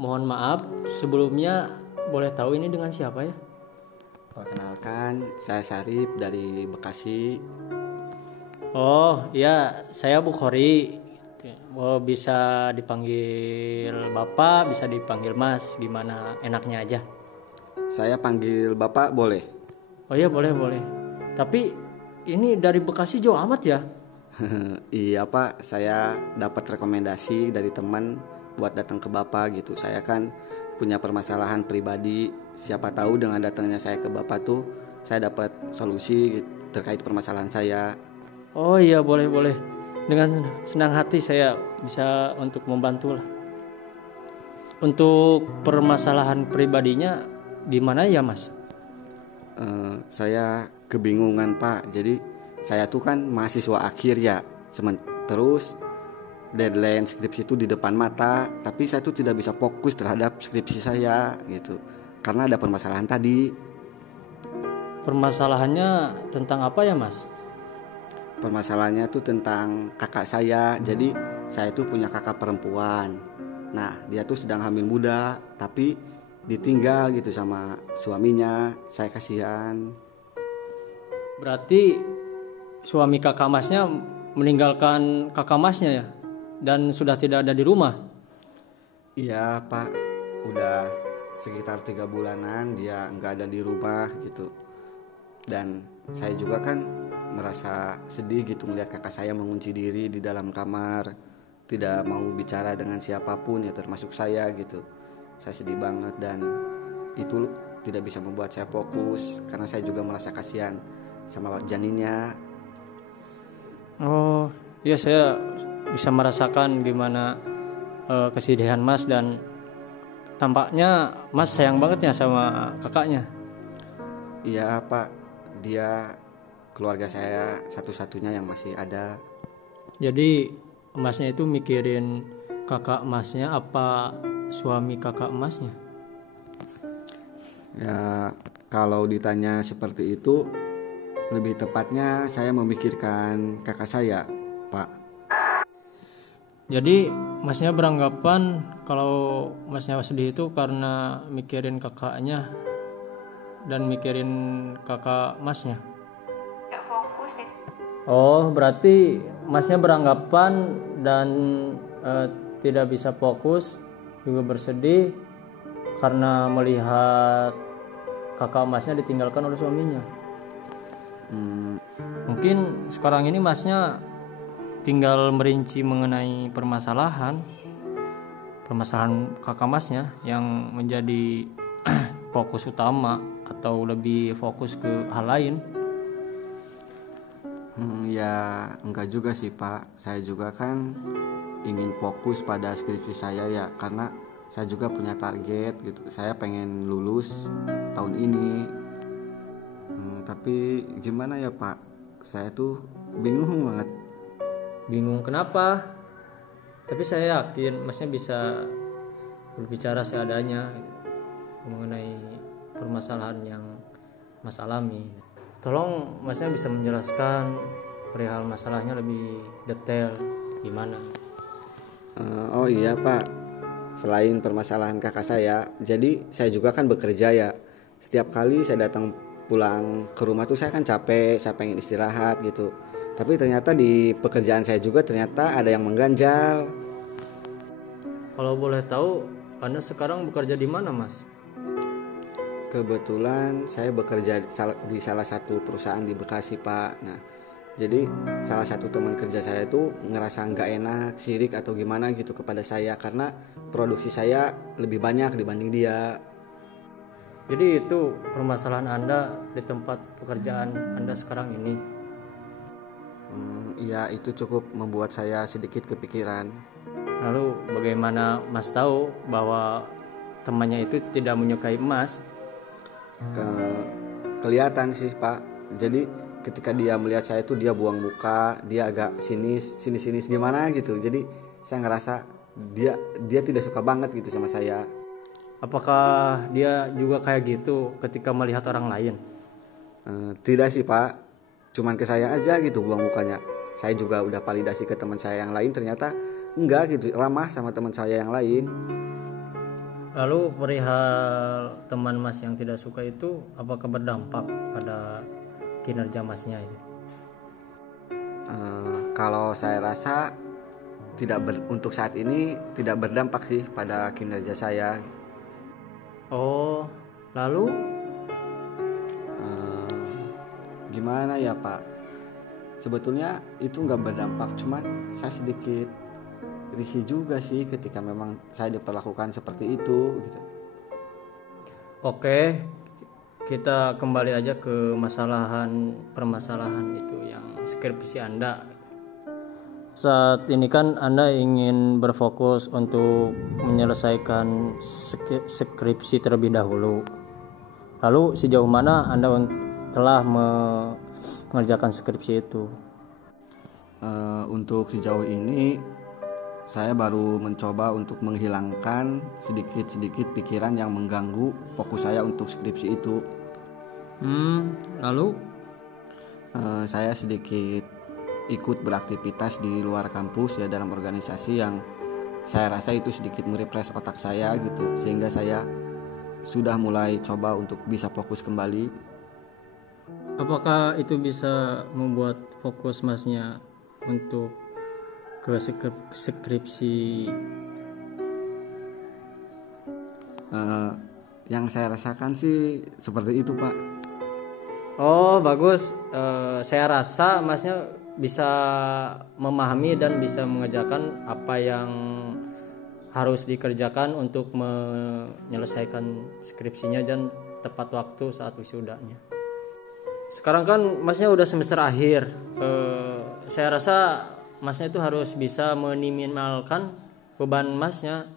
Mohon maaf, sebelumnya boleh tahu ini dengan siapa ya? Perkenalkan, saya Sarip dari Bekasi. Oh iya, saya Bukhari. Oh, bisa dipanggil Bapak, bisa dipanggil Mas, gimana enaknya aja. Saya panggil Bapak boleh? Oh iya boleh boleh. Tapi ini dari Bekasi jauh amat ya? Iya Pak, saya dapat rekomendasi dari teman buat datang ke Bapak gitu. Saya kan punya permasalahan pribadi. Siapa tahu dengan datangnya saya ke Bapak tuh saya dapat solusi gitu, terkait permasalahan saya. Oh iya boleh boleh. Dengan senang hati saya bisa untuk membantu lah. Untuk permasalahan pribadinya gimana ya Mas? Saya kebingungan Pak. Jadi saya tuh kan mahasiswa akhir ya. Terus deadline skripsi itu di depan mata, tapi saya tuh tidak bisa fokus terhadap skripsi saya gitu. Karena ada permasalahan tadi. Permasalahannya tentang apa ya Mas? Permasalahannya tuh tentang kakak saya. Jadi saya tuh punya kakak perempuan. Nah, dia tuh sedang hamil muda, tapi ditinggal gitu sama suaminya. Saya kasihan. Berarti suami kakak Masnya meninggalkan kakak Masnya ya? Dan sudah tidak ada di rumah? Iya Pak, udah sekitar 3 bulanan dia nggak ada di rumah gitu. Dan saya juga kan merasa sedih gitu melihat kakak saya mengunci diri di dalam kamar, tidak mau bicara dengan siapapun ya termasuk saya gitu. Saya sedih banget dan itu tidak bisa membuat saya fokus karena saya juga merasa kasihan sama janinnya. Oh iya, saya bisa merasakan gimana kesedihan Mas, dan tampaknya Mas sayang banget ya sama kakaknya. Iya Pak, dia keluarga saya satu-satunya yang masih ada. Jadi Masnya itu mikirin kakak Masnya apa suami kakak Masnya? Ya, kalau ditanya seperti itu, lebih tepatnya saya memikirkan kakak saya, Pak. Jadi Masnya beranggapan kalau Masnya sedih itu karena mikirin kakaknya dan mikirin kakak Masnya. Oh, berarti Masnya beranggapan dan tidak bisa fokus, juga bersedih karena melihat kakak Masnya ditinggalkan oleh suaminya. Mungkin sekarang ini Masnya tinggal merinci mengenai permasalahan kakak Masnya yang menjadi fokus utama atau lebih fokus ke hal lain. Ya enggak juga sih Pak. Saya juga kan ingin fokus pada skripsi saya ya, karena saya juga punya target gitu. Saya pengen lulus tahun ini. Tapi gimana ya Pak? Saya tuh bingung banget. Bingung kenapa? Tapi saya yakin Masnya bisa berbicara seadanya mengenai permasalahan yang Mas alami. Tolong Masnya bisa menjelaskan perihal masalahnya lebih detail gimana? Oh iya Pak, selain permasalahan kakak saya, jadi saya juga kan bekerja ya. Setiap kali saya datang pulang ke rumah tuh saya kan capek, saya pengen istirahat gitu. Tapi ternyata di pekerjaan saya juga ternyata ada yang mengganjal. Kalau boleh tahu, Anda sekarang bekerja di mana, Mas? Kebetulan saya bekerja di salah satu perusahaan di Bekasi Pak. Nah, jadi salah satu teman kerja saya itu ngerasa nggak enak, sirik atau gimana gitu kepada saya karena produksi saya lebih banyak dibanding dia. Jadi itu permasalahan Anda di tempat pekerjaan Anda sekarang ini. Ya itu cukup membuat saya sedikit kepikiran. Lalu bagaimana Mas tahu bahwa temannya itu tidak menyukai Mas? Kelihatan sih Pak. Jadi ketika dia melihat saya itu dia buang muka, dia agak sinis gimana gitu. Jadi saya ngerasa dia tidak suka banget gitu sama saya. Apakah dia juga kayak gitu ketika melihat orang lain? Tidak sih Pak, cuman ke saya aja gitu buang mukanya. Saya juga udah validasi ke teman saya yang lain, ternyata enggak gitu, ramah sama teman saya yang lain. Lalu perihal teman Mas yang tidak suka itu apakah berdampak pada kinerja Masnya ini? Kalau saya rasa untuk saat ini tidak berdampak sih pada kinerja saya. Oh, lalu Gimana ya Pak? Sebetulnya itu nggak berdampak, cuman saya sedikit risih juga sih ketika memang saya diperlakukan seperti itu gitu. oke, kita kembali aja ke permasalahan itu yang skripsi Anda. Saat ini kan Anda ingin berfokus untuk menyelesaikan skripsi terlebih dahulu. Lalu sejauh mana Anda telah mengerjakan skripsi itu? Untuk sejauh ini saya baru mencoba untuk menghilangkan sedikit-sedikit pikiran yang mengganggu fokus saya untuk skripsi itu. Lalu Saya sedikit ikut beraktivitas di luar kampus ya, dalam organisasi yang saya rasa itu sedikit merefresh otak saya gitu, sehingga saya sudah mulai coba untuk bisa fokus kembali. apakah itu bisa membuat fokus Masnya untuk ke skripsi? Yang saya rasakan sih seperti itu Pak. Oh, bagus. Saya rasa Masnya bisa memahami dan bisa mengerjakan apa yang harus dikerjakan untuk menyelesaikan skripsinya dan tepat waktu saat wisudanya. Sekarang kan Masnya udah semester akhir. Saya rasa Masnya itu harus bisa meminimalkan beban Masnya,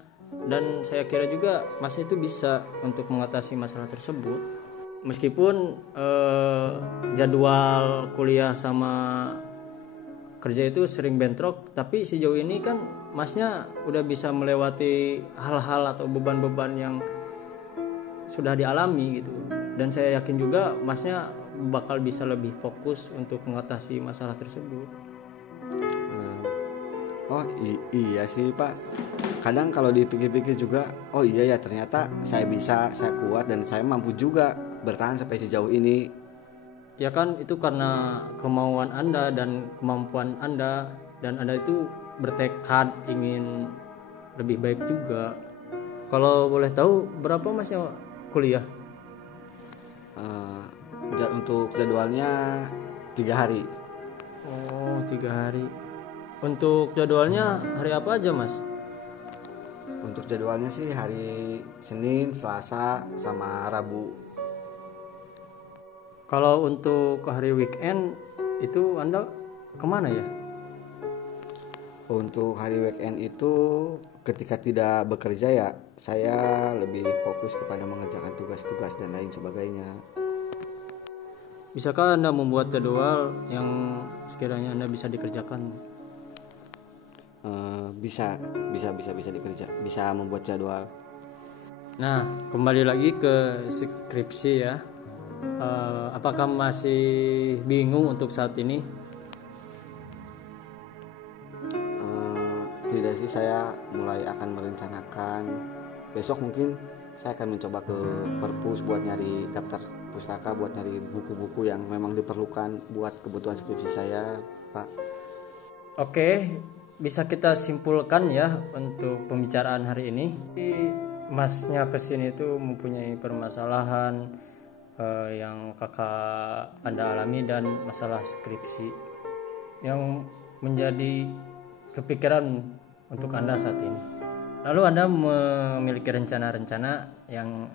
dan saya kira juga Masnya itu bisa untuk mengatasi masalah tersebut. Meskipun jadwal kuliah sama kerja itu sering bentrok, tapi sejauh ini kan Masnya udah bisa melewati hal-hal atau beban-beban yang sudah dialami gitu. Dan saya yakin juga Masnya bakal bisa lebih fokus untuk mengatasi masalah tersebut. Iya sih Pak. Kadang kalau dipikir-pikir juga, oh iya ya, ternyata saya bisa, saya kuat, dan saya mampu juga bertahan sampai sejauh ini. Ya kan, itu karena kemauan Anda dan kemampuan Anda, dan Anda itu bertekad ingin lebih baik juga. Kalau boleh tahu berapa Masnya kuliah? Untuk jadwalnya 3 hari. Oh, 3 hari. Untuk jadwalnya hari apa aja Mas? Untuk jadwalnya sih hari Senin, Selasa, sama Rabu. Kalau untuk hari weekend itu Anda kemana ya? Untuk hari weekend itu ketika tidak bekerja ya, saya lebih fokus kepada mengerjakan tugas-tugas dan lain sebagainya. Bisakah Anda membuat jadwal yang sekiranya Anda bisa dikerjakan? Bisa dikerja, bisa membuat jadwal. Nah, kembali lagi ke skripsi ya. Apakah masih bingung untuk saat ini? Tidak sih, saya mulai akan merencanakan. Besok mungkin saya akan mencoba ke perpus buat nyari daftar pustaka, buat nyari buku-buku yang memang diperlukan buat kebutuhan skripsi saya, Pak. Oke, bisa kita simpulkan ya untuk pembicaraan hari ini. Masnya kesini itu mempunyai permasalahan yang kakak Anda alami dan masalah skripsi yang menjadi kepikiran untuk Anda saat ini. Lalu Anda memiliki rencana-rencana yang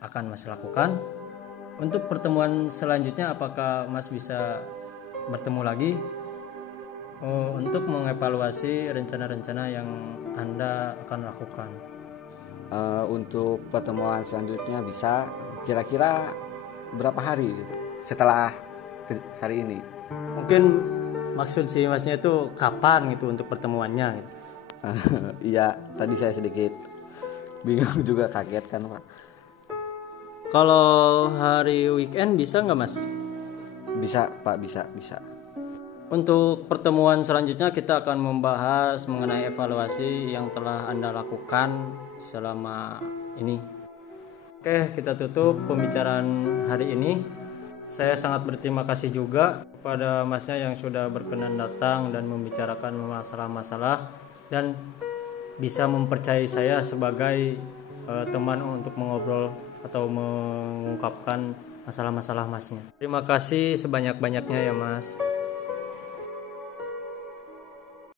akan Mas lakukan. Untuk pertemuan selanjutnya, apakah Mas bisa bertemu lagi untuk mengevaluasi rencana-rencana yang Anda akan lakukan? Untuk pertemuan selanjutnya bisa kira-kira berapa hari gitu setelah hari ini? Mungkin maksud si Masnya itu kapan gitu untuk pertemuannya gitu. Iya, tadi saya sedikit bingung juga, kaget kan Pak. Kalau hari weekend bisa nggak Mas? Bisa Pak, bisa. Untuk pertemuan selanjutnya kita akan membahas mengenai evaluasi yang telah Anda lakukan selama ini. Oke, kita tutup pembicaraan hari ini. Saya sangat berterima kasih juga kepada Masnya yang sudah berkenan datang dan membicarakan masalah-masalah dan bisa mempercayai saya sebagai teman untuk mengobrol atau mengungkapkan masalah-masalah Masnya. Terima kasih sebanyak-banyaknya ya Mas.